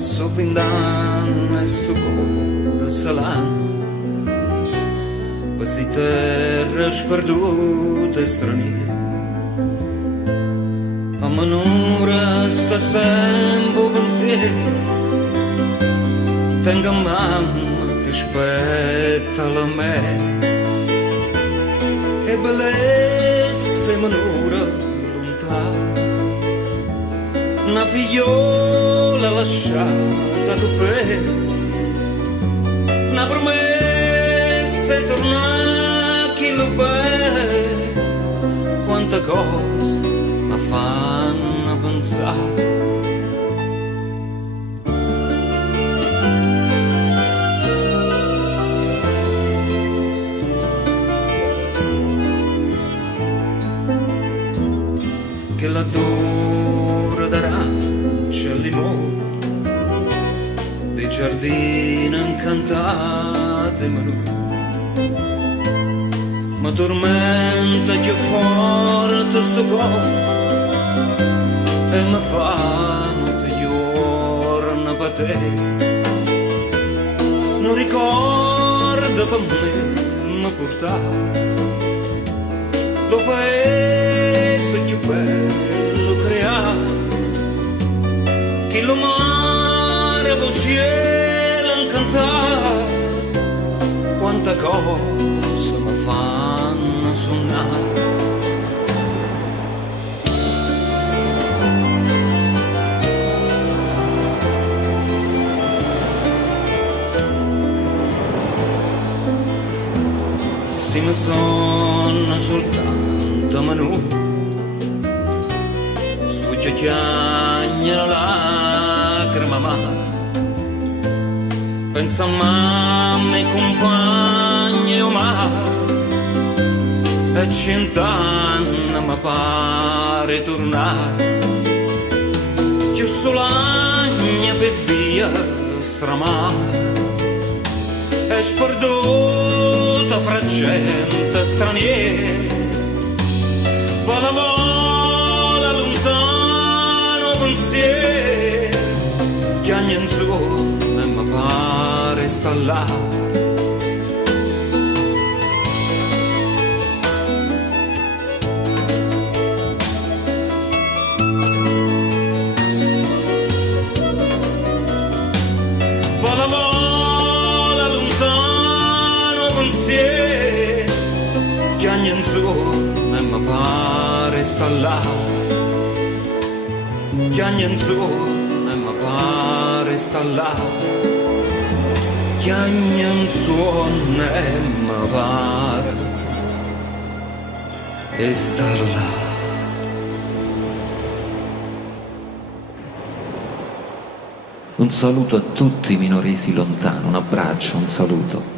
So vindan e sto cuore salant, queste terre sperdute e straniere. A manura sta sempre un pensiero, tengo mamma che aspetta la me, e bellezza e manura lontana, una figliola lasciata per una promessa e tornare chi lo beve, quante cose mi fanno pensare. Che la dura d'arancia e limone, dei giardini incantati ma tormenta che forte sto cuore e mi fa notte giorno per te. Non ricordo per me mi portare dopo paese più bello creato, che lo mare lo cielo incantato, quanta cosa mi fanno sognare. Se mi sono soltanto minuti, sto chiacchierando la lacrima mare, penso a mamma e compagni umani, e 100 anni mi pare tornare, che solagna per via stramare, e sperduta fra gente straniera, vola lontano pensiero, che ogni insieme mi pare sta là. Vola lontano pensiero, che ogni insieme mi pare sta là, che ogni insieme mi pare sta là, che ogni insieme mi pare sta là. Un saluto a tutti i minoresi lontano, un abbraccio, un saluto.